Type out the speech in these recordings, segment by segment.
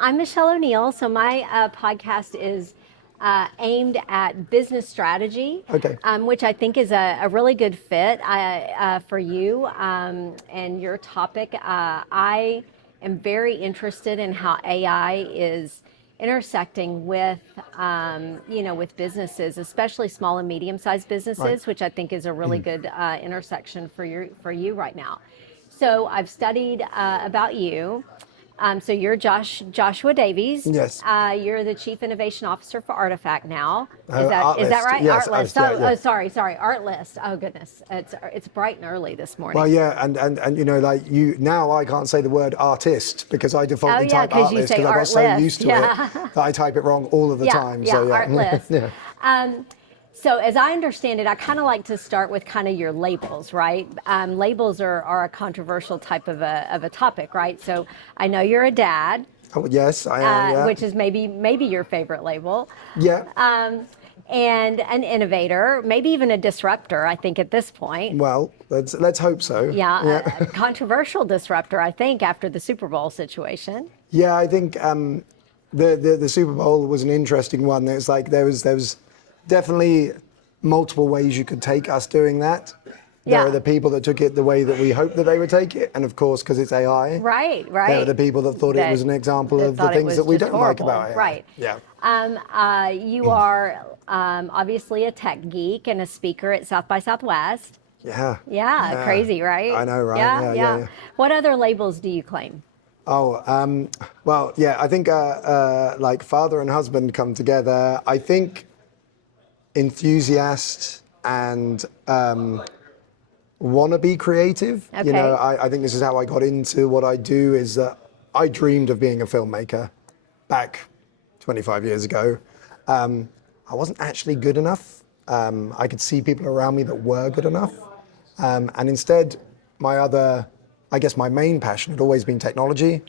I'm Michelle O'Neill. So my podcast is aimed at business strategy, Okay. which I think is a really good fit for you and your topic. I am very interested in how AI is intersecting with, with businesses, especially small and medium-sized Right. businesses, which I think is a really good intersection for you right now. So I've studied about you. So you're Joshua Davies. Yes. You're the Chief Innovation Officer for Artifact now. Is that Artlist. right? Yes. Artlist. Yeah, Oh, yeah. oh, sorry. Artlist. Oh goodness, it's bright and early this Well, morning. yeah, and like you now, I can't say the word artist because I Oh defaultly yeah, type because you artlist say because I got so used Artlist. to it Yeah. that I type it wrong all of the time. Yeah, So yeah. Artlist. Yeah. Um, so as I understand it, I kind of like to start with kind of your labels, right? Labels are a controversial type of a topic, right? So I know you're a dad. Oh, yes, I am. Yeah. Which is maybe your favorite label, Yeah. and an innovator, maybe even a disruptor. I think at this point, Well, let's hope so. yeah, Yeah. a controversial disruptor. I think after the Super Bowl situation. Yeah, I think the Super Bowl was an interesting one. It's like there was definitely multiple ways you could take us doing that. There Yeah. are the people that took it the way that we hoped that they would take it, and of course, because it's AI. Right. There are the people that thought it was an example that of the thought it things was that we just don't like horrible. about AI. Right. Yeah. You are obviously a tech geek and a speaker at South by Southwest. Yeah. Yeah, crazy, right? I know, right? Yeah. What other labels do you claim? Oh, well, yeah, I think like father and husband come together. I think enthusiast and want to be creative. You know, Okay. I think this is how I got into what I do is that I dreamed of being a filmmaker back 25 years ago. I wasn't actually good enough. I could see people around me that were good enough. And instead, I guess my main passion had always been technology.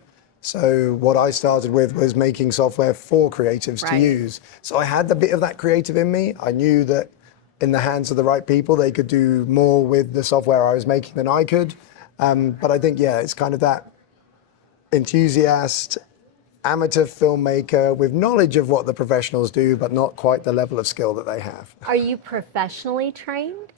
So what I started with was making software for creatives to Right. use. So I had a bit of that creative in me. I knew that in the hands of the right people, they could do more with the software I was making than I could. But I think, yeah, it's kind of that enthusiast, amateur filmmaker with knowledge of what the professionals do, but not quite the level of skill that they have. Are you professionally trained?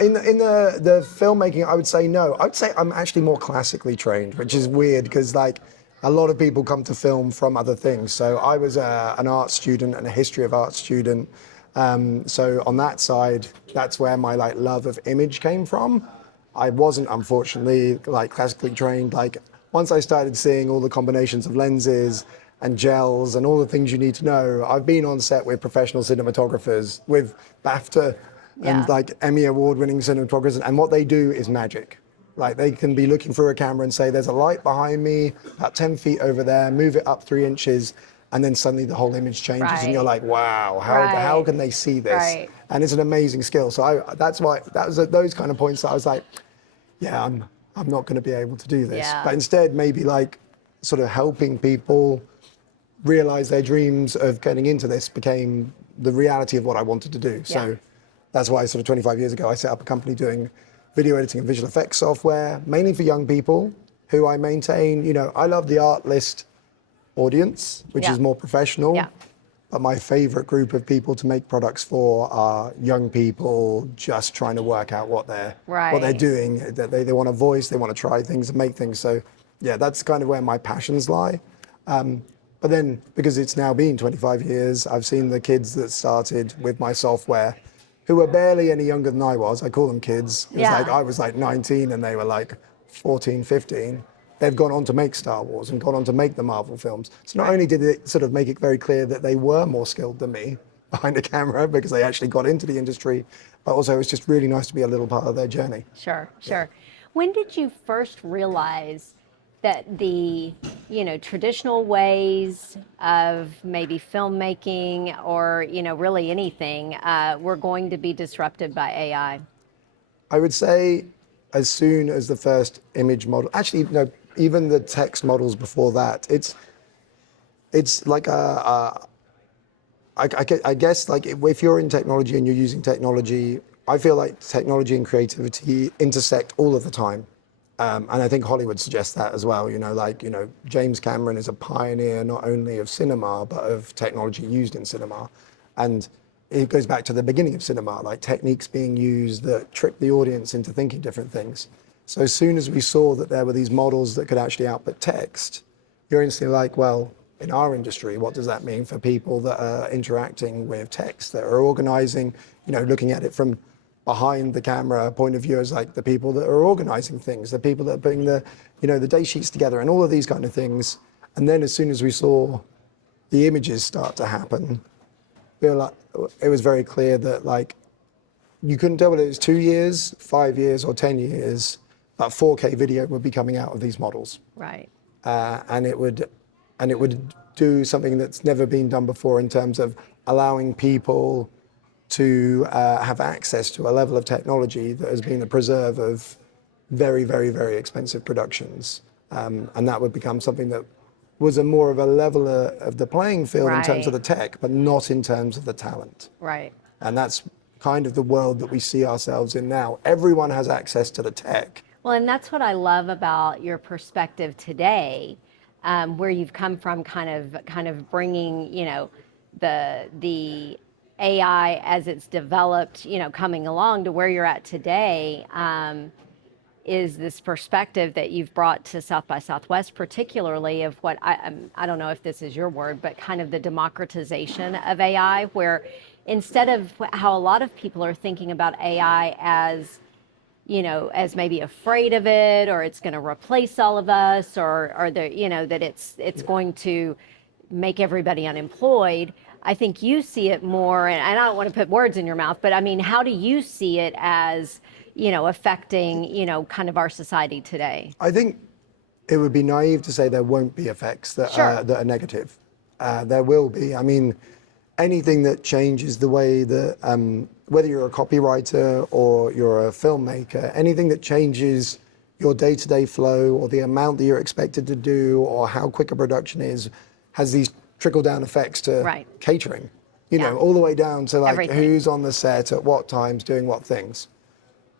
In the filmmaking, I would say no. I would say I'm actually more classically trained, which is weird because like a lot of people come to film from other things. So I was an art student and a history of art student. So on that side, that's where my like love of image came from. I wasn't unfortunately like classically trained. Like once I started seeing all the combinations of lenses and gels and all the things you need to know, I've been on set with professional cinematographers, with BAFTA Yeah. and like Emmy award-winning cinematographers, and what they do is magic. Like they can be looking through a camera and say, "There's a light behind me, about 10 feet over there. Move it up 3 inches," and then suddenly the whole image changes, and you're Right. like, "Wow, how Right. can they see this?" Right. And it's an amazing skill. So that's why that was at those kind of points that I was like, "Yeah, I'm not going to be able to do this." Yeah. But instead, maybe like sort of helping people realize their dreams of getting into this became the reality of what I wanted to do. So Yeah. that's why sort of 25 years ago, I set up a company doing video editing and visual effects software, mainly for young people who I maintain. You know, I love the art list audience, which Yeah. is more professional. Yeah. But my favorite group of people to make products for are young people just trying to work out what they're Right. doing. That they want a voice, they want to try things and make things. So yeah, that's kind of where my passions lie. But then because it's now been 25 years, I've seen the kids that started with my software who were barely any younger than I was. I call them kids. It was Yeah. like I was like 19 and they were like 14, 15. They've gone on to make Star Wars and gone on to make the Marvel films. So not only did it sort of make it very clear that they were more skilled than me behind a camera because they actually got into the industry, but also it was just really nice to be a little part of their journey. Sure. When did you first realize that the, traditional ways of maybe filmmaking or, really anything were going to be disrupted by AI? I would say as soon as the first image model, actually, no, even the text models before that, it's like I guess like if you're in technology and you're using technology, I feel like technology and creativity intersect all of the time. And I think Hollywood suggests that as well. James Cameron is a pioneer not only of cinema, but of technology used in cinema. And it goes back to the beginning of cinema, like techniques being used that trick the audience into thinking different things. So as soon as we saw that there were these models that could actually output text, you're instantly like, well, in our industry, what does that mean for people that are interacting with text, that are organizing, looking at it from behind the camera point of view as like the people that are organizing things, the people that are putting the day sheets together and all of these kind of things. And then as soon as we saw the images start to happen, we were like, it was very clear that like, you couldn't tell whether it was 2 years, 5 years, or 10 years, but 4K video would be coming out of these models. Right. And it would do something that's never been done before in terms of allowing people to have access to a level of technology that has been the preserve of very, very, very expensive productions. And that would become something that was a more of a level of the playing field in terms of the tech, but not in terms of the talent. Right. And that's kind of the world that we see ourselves in now. Everyone has access to the tech. Well, and that's what I love about your perspective today, where you've come from, kind of bringing, the AI as it's developed, coming along to where you're at today, is this perspective that you've brought to South by Southwest, particularly of what I don't know if this is your word, but kind of the democratization of AI, where instead of how a lot of people are thinking about AI as as maybe afraid of it, or it's going to replace all of us, or that it's going to make everybody unemployed. I think you see it more, and I don't want to put words in your mouth, but I mean, how do you see it as, affecting, kind of our society today? I think it would be naive to say there won't be effects that, Sure. That are negative. There will be. I mean, anything that changes the way that, whether you're a copywriter or you're a filmmaker, anything that changes your day-to-day flow or the amount that you're expected to do or how quick a production is, has these trickle-down effects to catering, all the way down to like Everything. Who's on the set at what times doing what things.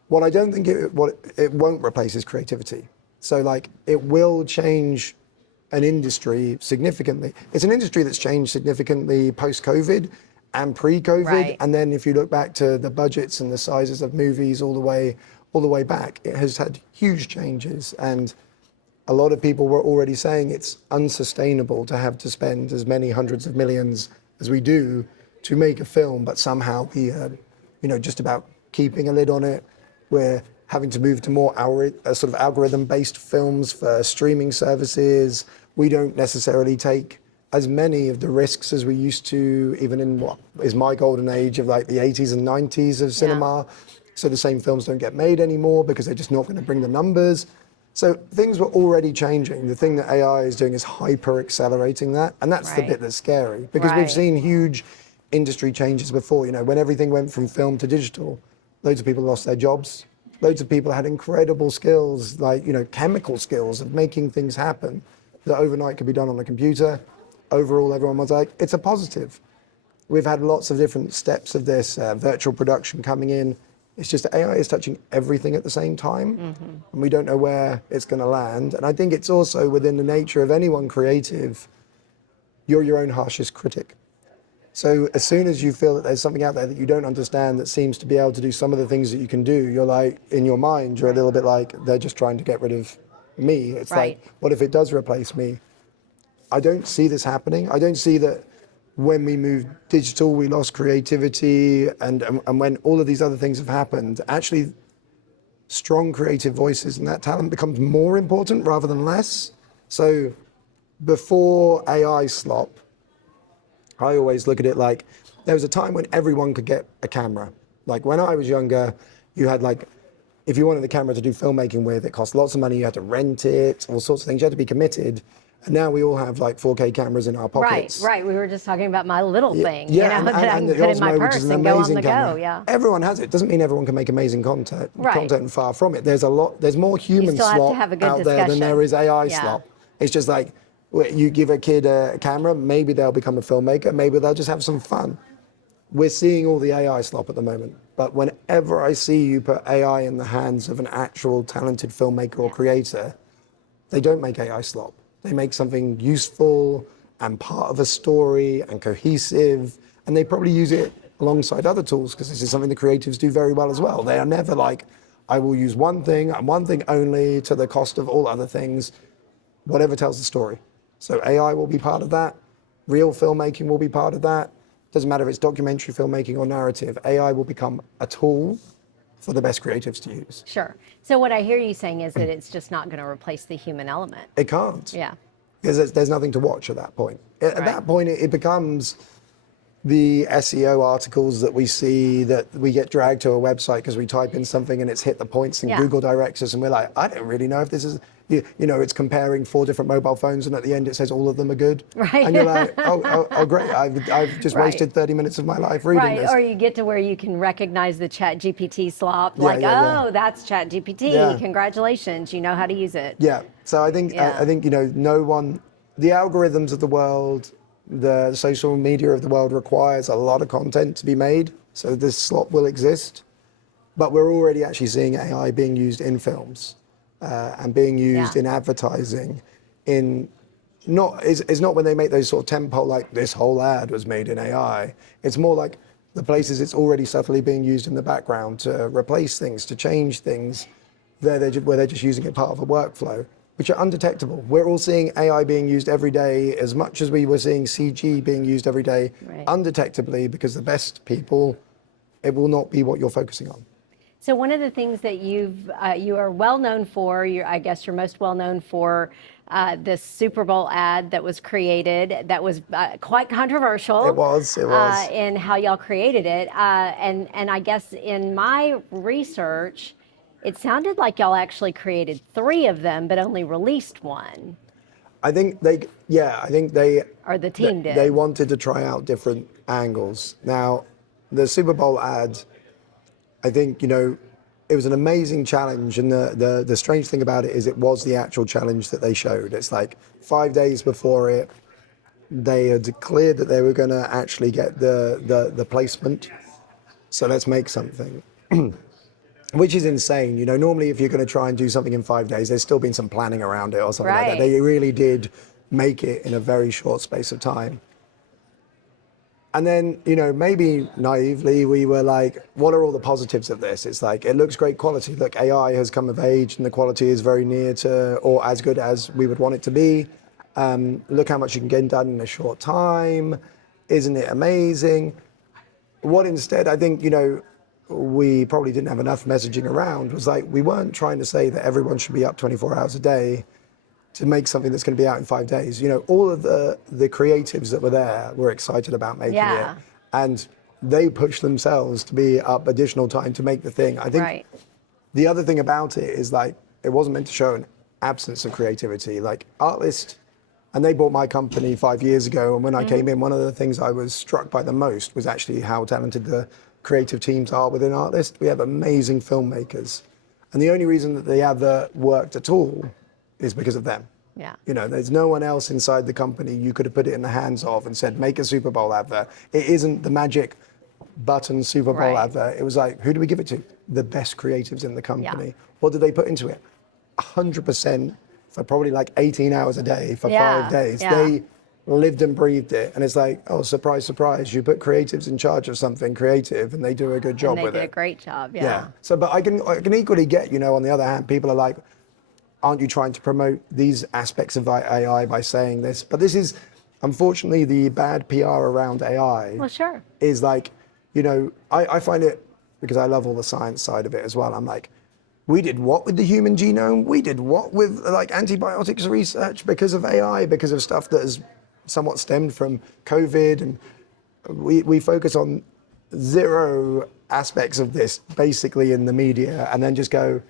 What I don't think it won't replace is creativity. So like it will change an industry significantly. It's an industry that's changed significantly post-COVID and pre-COVID. Right. And then if you look back to the budgets and the sizes of movies all the way back, it has had huge changes. And a lot of people were already saying it's unsustainable to have to spend as many hundreds of millions as we do to make a film, but somehow we just about keeping a lid on it. We're having to move to more sort of algorithm-based films for streaming services. We don't necessarily take as many of the risks as we used to, even in what is my golden age of like the 80s and 90s of cinema. So the same films don't get made anymore because they're just not going to bring the numbers. So things were already changing. The thing that AI is doing is hyper accelerating that. And that's the bit that's scary, because we've seen huge industry changes before. When everything went from film to digital, loads of people lost their jobs. Loads of people had incredible skills, like, chemical skills of making things happen that overnight could be done on a computer. Overall, everyone was like, it's a positive. We've had lots of different steps of this, virtual production coming in. It's just that AI is touching everything at the same time, and we don't know where it's going to land. And I think it's also within the nature of anyone creative, you're your own harshest critic. So as soon as you feel that there's something out there that you don't understand that seems to be able to do some of the things that you can do, you're like, in your mind, you're a little bit like, they're just trying to get rid of me. It's like, what if it does replace me? I don't see this happening. I don't see that when we moved digital, we lost creativity, and when all of these other things have happened, actually strong creative voices and that talent becomes more important rather than less. So before AI slop, I always look at it like there was a time when everyone could get a camera. Like when I was younger, you had like, if you wanted the camera to do filmmaking with, it cost lots of money, you had to rent it, all sorts of things, you had to be committed. And now we all have like 4K cameras in our pockets. Right. We were just talking about my little thing, that I can put in my purse and go on the go. Everyone has it. Doesn't mean everyone can make amazing content. Content, far from it. There's more human slop out there than there is AI slop. It's just like, you give a kid a camera, maybe they'll become a filmmaker, maybe they'll just have some fun. We're seeing all the AI slop at the moment. But whenever I see you put AI in the hands of an actual talented filmmaker or creator, they don't make AI slop. They make something useful and part of a story and cohesive, and they probably use it alongside other tools because this is something the creatives do very well as well. They are never like, I will use one thing and one thing only to the cost of all other things, whatever tells the story. So AI will be part of that. Real filmmaking will be part of that. Doesn't matter if it's documentary filmmaking or narrative, AI will become a tool for the best creatives to use. Sure. So what I hear you saying is that it's just not going to replace the human element. It can't. Yeah. Because there's nothing to watch at that point. At Right. that point, it becomes the SEO articles that we see that we get dragged to a website because we type in something and it's hit the points and Yeah. Google directs us and we're like, I don't really know if this is, you know, it's comparing 4 different mobile phones and at the end it says all of them are good. Right. And you're like, oh great, I've just Right. wasted 30 minutes of my life reading Right, this. or you get to where you can recognize the Chat GPT slop, Yeah, like, yeah. oh, that's Chat GPT. Yeah. Congratulations, you know how to use it. Yeah, so I think, Yeah. you know, no one, the algorithms of the world, the social media of the world requires a lot of content to be made, so this slop will exist. But we're already actually seeing AI being used in films and being used Yeah. in advertising. It's not when they make those sort of tentpole, like this whole ad was made in AI. It's more like the places it's already subtly being used in the background to replace things, to change things, where they're just using it part of a workflow, which are undetectable. We're all seeing AI being used every day as much as we were seeing CG being used every day, Right. undetectably, because the best people, it will not be what you're focusing on. So one of the things that you are well known for, I guess you're most well known for this Super Bowl ad that was created that was quite controversial. It was. In how y'all created it, and I guess in my research, it sounded like y'all actually created 3 of them, but only released 1. I think they Or the team did. They wanted to try out different angles. Now, the Super Bowl ad, I think, you know, it was an amazing challenge, and the strange thing about it is it was the actual challenge that they showed. It's like 5 days before it, they had declared that they were going to actually get the placement. So let's make something. Which is insane. You know, normally if you're going to try and do something in 5 days, there's still been some planning around it or something like that. Right. They really did make it in a very short space of time. And then, you know, maybe naively, we were like, what are all the positives of this? It's like, it looks great quality. Look, AI has come of age and the quality is very near to or as good as we would want it to be. Look how much you can get done in a short time. Isn't it amazing? What instead, I think, you know, we probably didn't have enough messaging around was like, we weren't trying to say that everyone should be up 24 hours a day to make something that's going to be out in 5 days. You know, all of the creatives that were there were excited about making Yeah. it. And they pushed themselves to be up additional time to make the thing. I think Right. the other thing about it is like, it wasn't meant to show an absence of creativity. Like Artlist, and they bought my company 5 years ago. And when I came in, one of the things I was struck by the most was actually how talented the creative teams are within Artlist. We have amazing filmmakers. And the only reason that the advert worked at all is because of them. Yeah. You know, there's no one else inside the company you could have put it in the hands of and said, make a Super Bowl advert. It isn't the magic button Super Bowl Right. advert. It was like, who do we give it to? The best creatives in the company. Yeah. What did they put into it? 100% for probably like 18 hours a day for Yeah, 5 days. yeah. They lived and breathed it. And it's like, oh, surprise, surprise. You put creatives in charge of something creative and they do a good job And they with did it. a great job. Yeah. Yeah. So, but I can equally get, you know, on the other hand, people are like, aren't you trying to promote these aspects of AI by saying this? But this is, unfortunately, the bad PR around AI Well, sure. is like, you know, I find it, because I love all the science side of it as well. I'm like, we did what with the human genome? We did what with like antibiotics research because of AI, because of stuff that has somewhat stemmed from COVID. And we focus on 0 aspects of this basically in the media and then just go,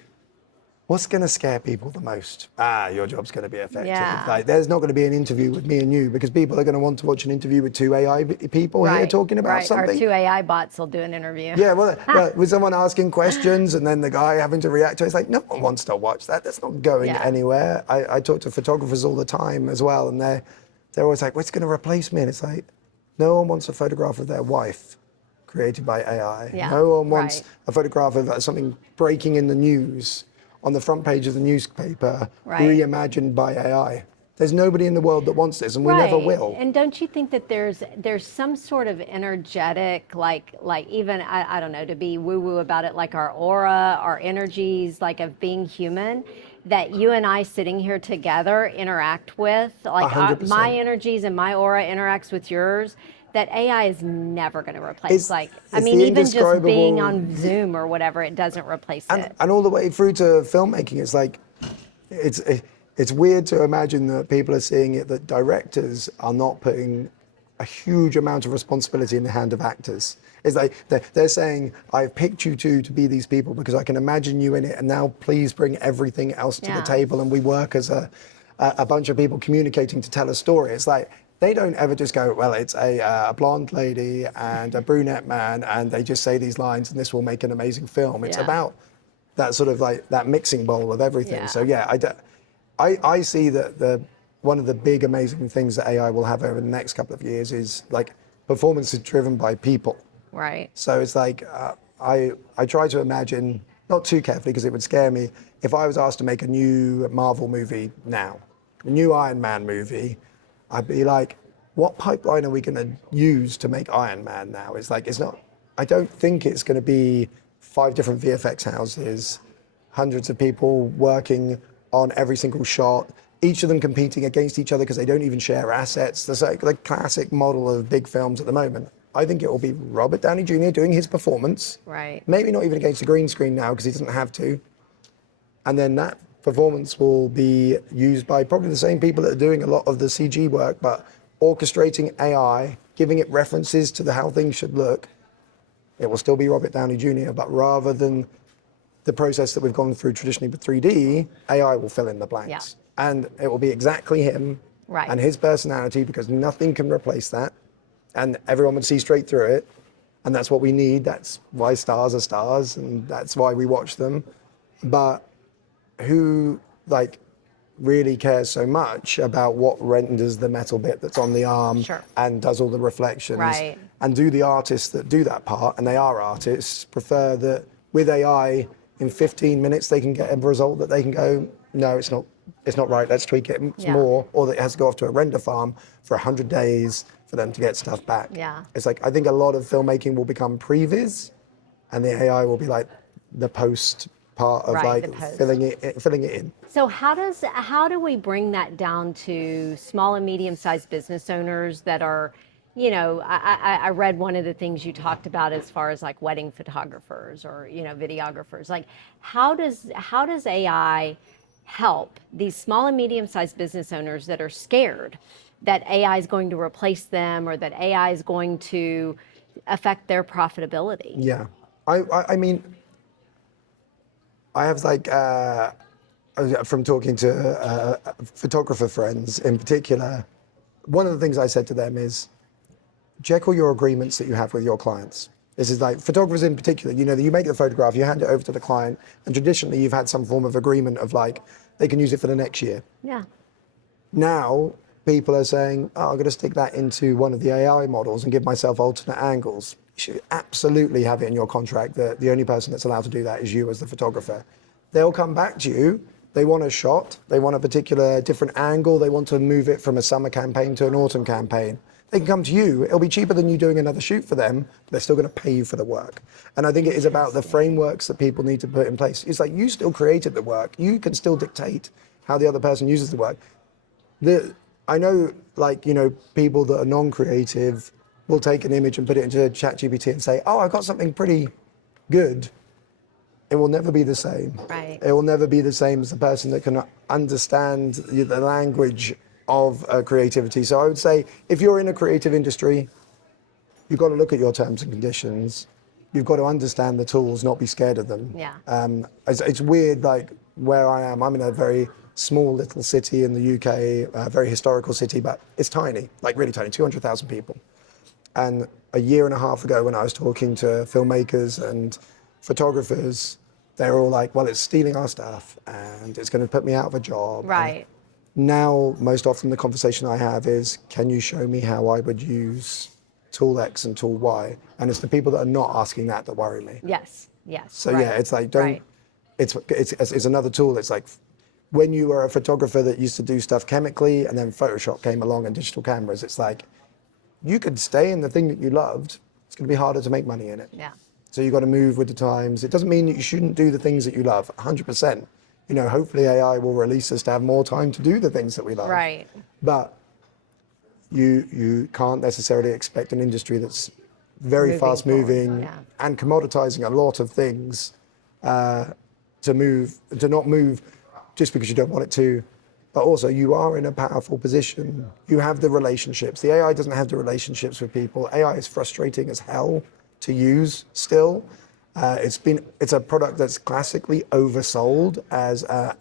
what's going to scare people the most? Your job's going to be affected. Yeah. Like, there's not going to be an interview with me and you because people are going to want to watch an interview with 2 AI people here talking about right. something. Or 2 AI bots will do an interview. Yeah, well, with someone asking questions and then the guy having to react to it, it's like, no one wants to watch that. That's not going Yeah. anywhere. I talk to photographers all the time as well, and they're always like, what's going to replace me? And it's like, no one wants a photograph of their wife created by AI. Yeah, No one wants right. a photograph of something breaking in the news on the front page of the newspaper, Right. reimagined by AI. There's nobody in the world that wants this, and we never Right. will. And don't you think that there's some sort of energetic, like even I don't know, to be woo woo about it, like our aura, our energies, like of being human, that you and I sitting here together interact with, A like hundred my percent. energies and my aura interacts with yours. That AI is never going to replace. It's Like, I it's mean, the even just being indescribable, on Zoom or whatever, it doesn't replace it. and all the way through to filmmaking. It's like it's it's weird to imagine that people are seeing it, that directors are not putting a huge amount of responsibility in the hand of actors. It's like they're saying, I've picked you two to be these people because I can imagine you in it, and now please bring everything else to the Yeah. table, and we work as a bunch of people communicating to tell a story. It's like they don't ever just go, well, it's a blonde lady and a brunette man, and they just say these lines, and this will make an amazing film. It's Yeah. about that sort of like that mixing bowl of everything. So Yeah. yeah, I see that one of the big amazing things that AI will have over the next couple of years is like performance is driven by people. Right. So it's like I try to imagine, not too carefully because it would scare me, if I was asked to make a new Marvel movie now, a new Iron Man movie, I'd be like, what pipeline are we going to use to make Iron Man now? It's like, it's not, I don't think it's going to be 5 different VFX houses, hundreds of people working on every single shot, each of them competing against each other because they don't even share assets. That's like the classic model of big films at the moment. I think it will be Robert Downey Jr. doing his performance. Right. Maybe not even against the green screen now because he doesn't have to. And then that performance will be used by probably the same people that are doing a lot of the CG work, but orchestrating AI, giving it references to how things should look. It will still be Robert Downey Jr., but rather than the process that we've gone through traditionally with 3D, AI will fill in the blanks. Yeah. And it will be exactly him Right. and his personality because nothing can replace that. And everyone would see straight through it. And that's what we need. That's why stars are stars and that's why we watch them. But who like really cares so much about what renders the metal bit that's on the arm Sure. and does all the reflections? Right. And do the artists that do that part, and they are artists, prefer that with AI in 15 minutes they can get a result that they can go, no, it's not right, let's tweak it Yeah. more, or that it has to go off to a render farm for 100 days for them to get stuff back. Yeah. It's like, I think a lot of filmmaking will become previs, and the AI will be like the post part of Right, like the post. filling it in. So how do we bring that down to small and medium-sized business owners that are, I read one of the things you talked about as far as like wedding photographers or, videographers. Like how does AI help these small and medium-sized business owners that are scared that AI is going to replace them or that AI is going to affect their profitability? Yeah. I mean, I have like, from talking to photographer friends in particular, one of the things I said to them is, check all your agreements that you have with your clients. This is like photographers in particular, you make the photograph, you hand it over to the client, and traditionally you've had some form of agreement of like, they can use it for the next year. Yeah. Now, people are saying, oh, I'm going to stick that into one of the AI models and give myself alternate angles. You should absolutely have it in your contract that the only person that's allowed to do that is you as the photographer. They'll come back to you. They want a shot. They want a particular different angle. They want to move it from a summer campaign to an autumn campaign. They can come to you. It'll be cheaper than you doing another shoot for them, but they're still going to pay you for the work. And I think it is about the frameworks that people need to put in place. It's like you still created the work. You can still dictate how the other person uses the work. I know, people that are non-creative will take an image and put it into ChatGPT and say, oh, I got something pretty good. It will never be the same. Right. It will never be the same as the person that can understand the language of creativity. So I would say, if you're in a creative industry, you've got to look at your terms and conditions. You've got to understand the tools, not be scared of them. Yeah. It's weird, like where I am. I'm in a very small little city in the UK, a very historical city, but it's tiny, like really tiny, 200,000 people. And a year and a half ago, when I was talking to filmmakers and photographers, they were all like, well, it's stealing our stuff and it's going to put me out of a job. Right. And now, most often the conversation I have is, can you show me how I would use tool X and tool Y, and it's the people that are not asking that worry me. Yes. Yes. So right. yeah, it's like don't. Right. It's another tool. It's like when you were a photographer that used to do stuff chemically, and then Photoshop came along and digital cameras. It's like you could stay in the thing that you loved. It's going to be harder to make money in it. Yeah. So you got to move with the times. It doesn't mean that you shouldn't do the things that you love. 100%. You know, hopefully AI will release us to have more time to do the things that we love. Right. But you can't necessarily expect an industry that's very Moving fast moving forward, yeah. and commoditizing a lot of things to not move just because you don't want it to. But also you are in a powerful position. You have the relationships. The AI doesn't have the relationships with people. AI is frustrating as hell to use still. It's a product that's classically oversold as a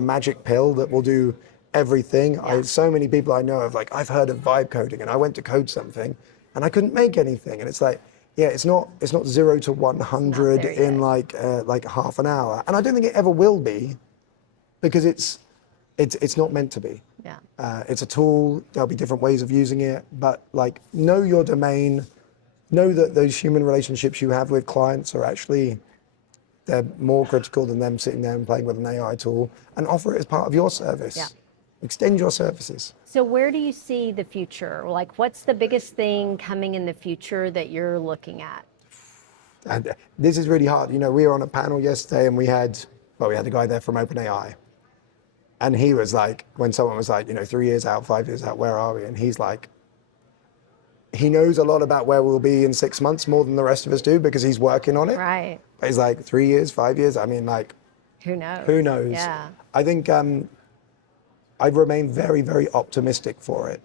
magic pill that will do everything. Yeah. So many people I know I've heard of vibe coding, and I went to code something and I couldn't make anything. And it's like, yeah, it's not 0 to 100 in like half an hour. And I don't think it ever will be, because it's not meant to be. Yeah. It's a tool. There'll be different ways of using it, but like know your domain. Know that those human relationships you have with clients are actually, they're more critical than them sitting there and playing with an AI tool, and offer it as part of your service. Yeah. Extend your services. So where do you see the future? Like, what's the biggest thing coming in the future that you're looking at? And this is really hard. You know, we were on a panel yesterday and we had a guy there from OpenAI. And he was like, when someone was like, 3 years out, 5 years out, where are we? And he's like, he knows a lot about where we'll be in 6 months more than the rest of us do, because he's working on it. Right. But he's like 3 years, 5 years. I mean, like, who knows? who knows? Yeah. I think I'd remain very, very optimistic for it.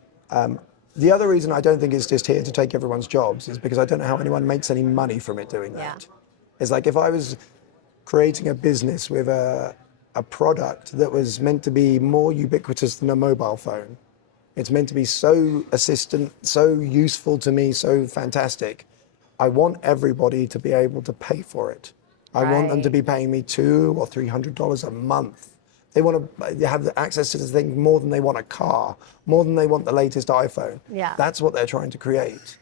The other reason I don't think it's just here to take everyone's jobs is because I don't know how anyone makes any money from it doing that. Yeah. It's like if I was creating a business with a product that was meant to be more ubiquitous than a mobile phone. It's meant to be so assistant, so useful to me, so fantastic. I want everybody to be able to pay for it. I want them to be paying me $200 or $300 a month. They want to have access to the thing more than they want a car, more than they want the latest iPhone. Yeah. That's what they're trying to create.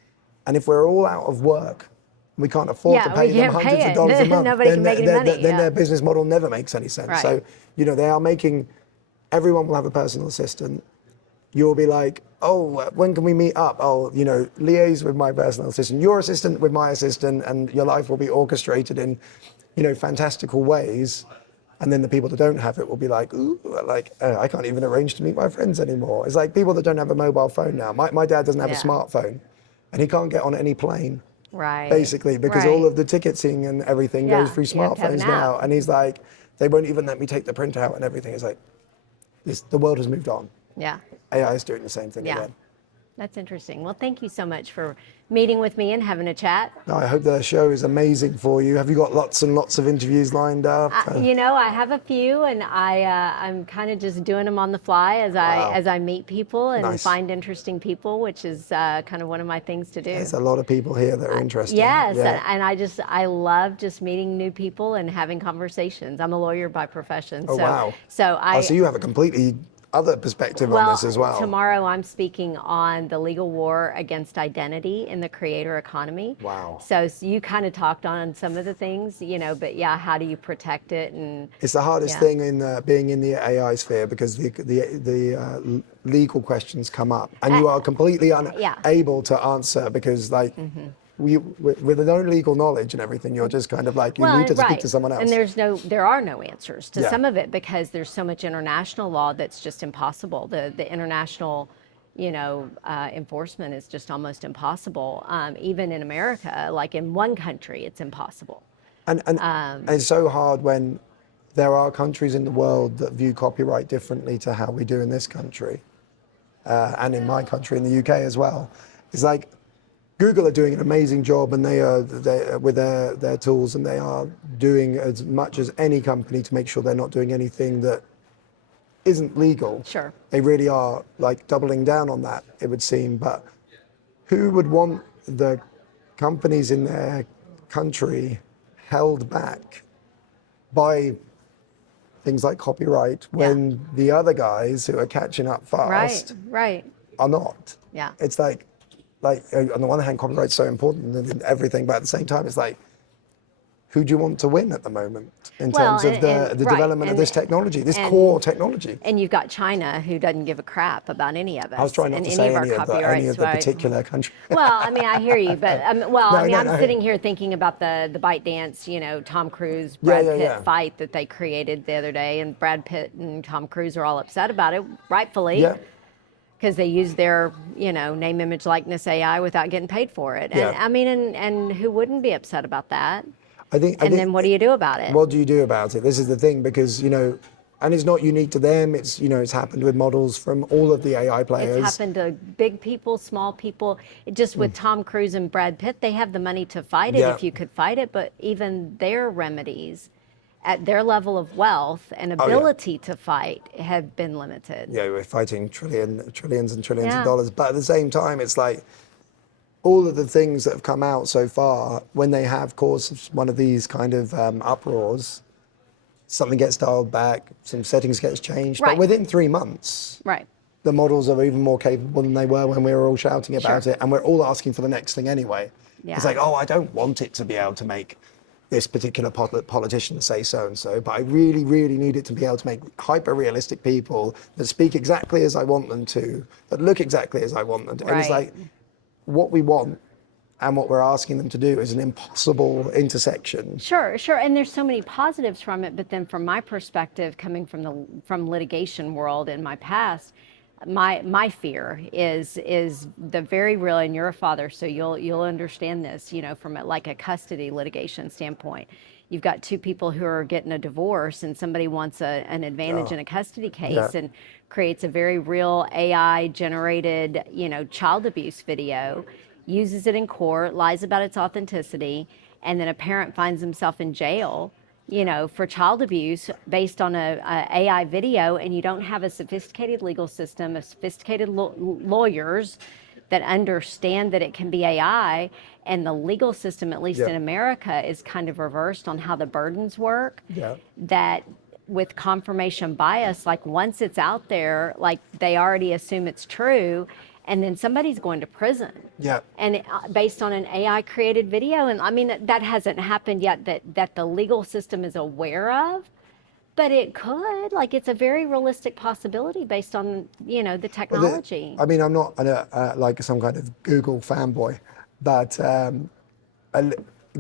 And if we're all out of work, we can't afford to pay them hundreds of dollars a month. Nobody can make any money. Then their business model never makes any sense. Right. So, they are making, everyone will have a personal assistant. You'll be like, oh, when can we meet up? Oh, liaise with my personal assistant, your assistant with my assistant, and your life will be orchestrated in, fantastical ways. And then the people that don't have it will be like, ooh, I can't even arrange to meet my friends anymore. It's like people that don't have a mobile phone now. My dad doesn't have a smartphone, and he can't get on any plane. Right. Basically, because all of the ticketing and everything goes through smartphones now. And he's like, they won't even let me take the printout and everything. It's like, the world has moved on. Yeah. AI is doing the same thing again. That's interesting. Well, thank you so much for meeting with me and having a chat. No, I hope the show is amazing for you. Have you got lots and lots of interviews lined up? I have a few, and I'm kind of just doing them on the fly as I meet people and find interesting people, which is kind of one of my things to do. There's a lot of people here that are interested. Yes, and I love just meeting new people and having conversations. I'm a lawyer by profession. Oh, wow. So so you have a completely other perspective on this as well. Tomorrow I'm speaking on the legal war against identity in the creator economy. Wow. So you kind of talked on some of the things, but how do you protect it? And it's the hardest thing in being in the AI sphere, because the legal questions come up, and you are completely unable to answer, because with no legal knowledge and everything, you're just kind of like, you need to speak to someone else. And there are no answers to some of it, because there's so much international law that's just impossible. The international, enforcement is just almost impossible. Even in America, like in one country, it's impossible. And it's so hard when there are countries in the world that view copyright differently to how we do in this country, and in my country, in the UK as well. It's like, Google are doing an amazing job, and they with their tools, and they are doing as much as any company to make sure they're not doing anything that isn't legal. Sure. They really are like doubling down on that, it would seem. But who would want the companies in their country held back by things like copyright when the other guys who are catching up fast right. are not? Yeah. It's like, like, on the one hand, copyright's so important and everything, but at the same time, it's like, who do you want to win at the moment in Well, terms of the right, development of this technology, this and core technology? and you've got China who doesn't give a crap about any of I was us trying not and to any say of our any of copyrights, the right? particular country. Well, I mean, I hear you, but well, I No, mean, no, I'm no. sitting here thinking about the Bite Dance, Tom Cruise, Yeah, Brad yeah, Pitt yeah. fight that they created the other day, and Brad Pitt and Tom Cruise are all upset about it, rightfully, Yeah, because they use their, name, image, likeness AI without getting paid for it. And yeah. I mean, and who wouldn't be upset about that? I And think, then what do you do about it? what do you do about it? This is the thing, because, and it's not unique to them. It's happened with models from all of the AI It's players. happened to big people, small people. It just with Tom Cruise and Brad Pitt, they have the money to fight it Yeah. if you could fight it, but even their remedies at their level of wealth and Oh yeah. ability to fight have been limited. Yeah, we're fighting trillions and trillions of Yeah. dollars. But at the same time, it's like all of the things that have come out so far, when they have caused one of these kind of uproars, something gets dialed back, some settings gets changed. But Right. within 3 months, Right. the models are even more capable than they were when we were all shouting about Sure. it. And we're all asking for the next thing anyway. It's Yeah. like, oh, I don't want it to be able to make this particular politician say so and so, but I really, really need it to be able to make hyper realistic people that speak exactly as I want them to, that look exactly as I want them to. And it's Right. like, what we want and what we're asking them to do is an impossible intersection. Sure, sure, and there's so many positives from it. But then, from my perspective, coming from litigation world in my past, my fear is the very real. And you're a father, so you'll understand this. From like a custody litigation standpoint, you've got two people who are getting a divorce, and somebody wants an advantage Oh, in a custody yeah. case, and creates a very real AI generated, child abuse video, uses it in court, lies about its authenticity, and then a parent finds himself in jail, for child abuse based on a AI video, and you don't have a sophisticated legal system, of sophisticated lawyers that understand that it can be AI, and the legal system, at least Yeah. in America, is kind of reversed on how the burdens work. Yeah. That with confirmation bias, like once it's out there, like they already assume it's true, and then somebody's going to prison. Yeah. And based on an AI created video, and I mean that hasn't happened yet that the legal system is aware of, but it could. Like it's a very realistic possibility based on the technology. I mean, I'm not like some kind of Google fanboy, but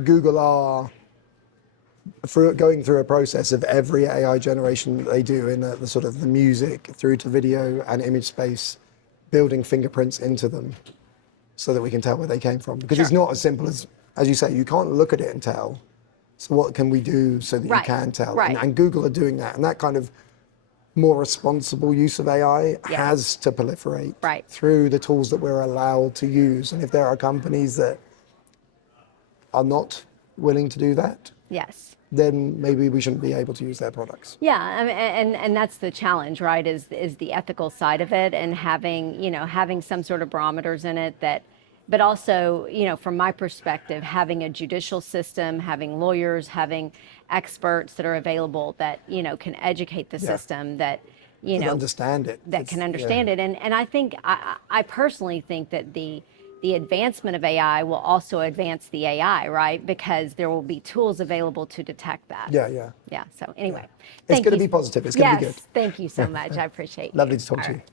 Google are going through a process of every AI generation that they do in the sort of the music through to video and image space, building fingerprints into them so that we can tell where they came from. Because it's Sure. not as simple as you say, you can't look at it and tell. So what can we do so that you Right, can tell? right. And Google are doing that. And that kind of more responsible use of AI Yes. has to proliferate Right. through the tools that we're allowed to use. And if there are companies that are not willing to do that, Yes. then maybe we shouldn't be able to use their products. Yeah, I mean, and that's the challenge, right? Is the ethical side of it, and having some sort of barometers in it that, but also from my perspective, having a judicial system, having lawyers, having experts that are available that can educate the Yeah. system, that Can understand it. that can understand it. And I think I personally think that the advancement of AI will also advance the AI, right? Because there will be tools available to detect that. Yeah, yeah. Yeah. So anyway, It's thank going to you. be positive. It's going to be Yes, good. thank you so much. I appreciate you. Lovely to talk All to you. right.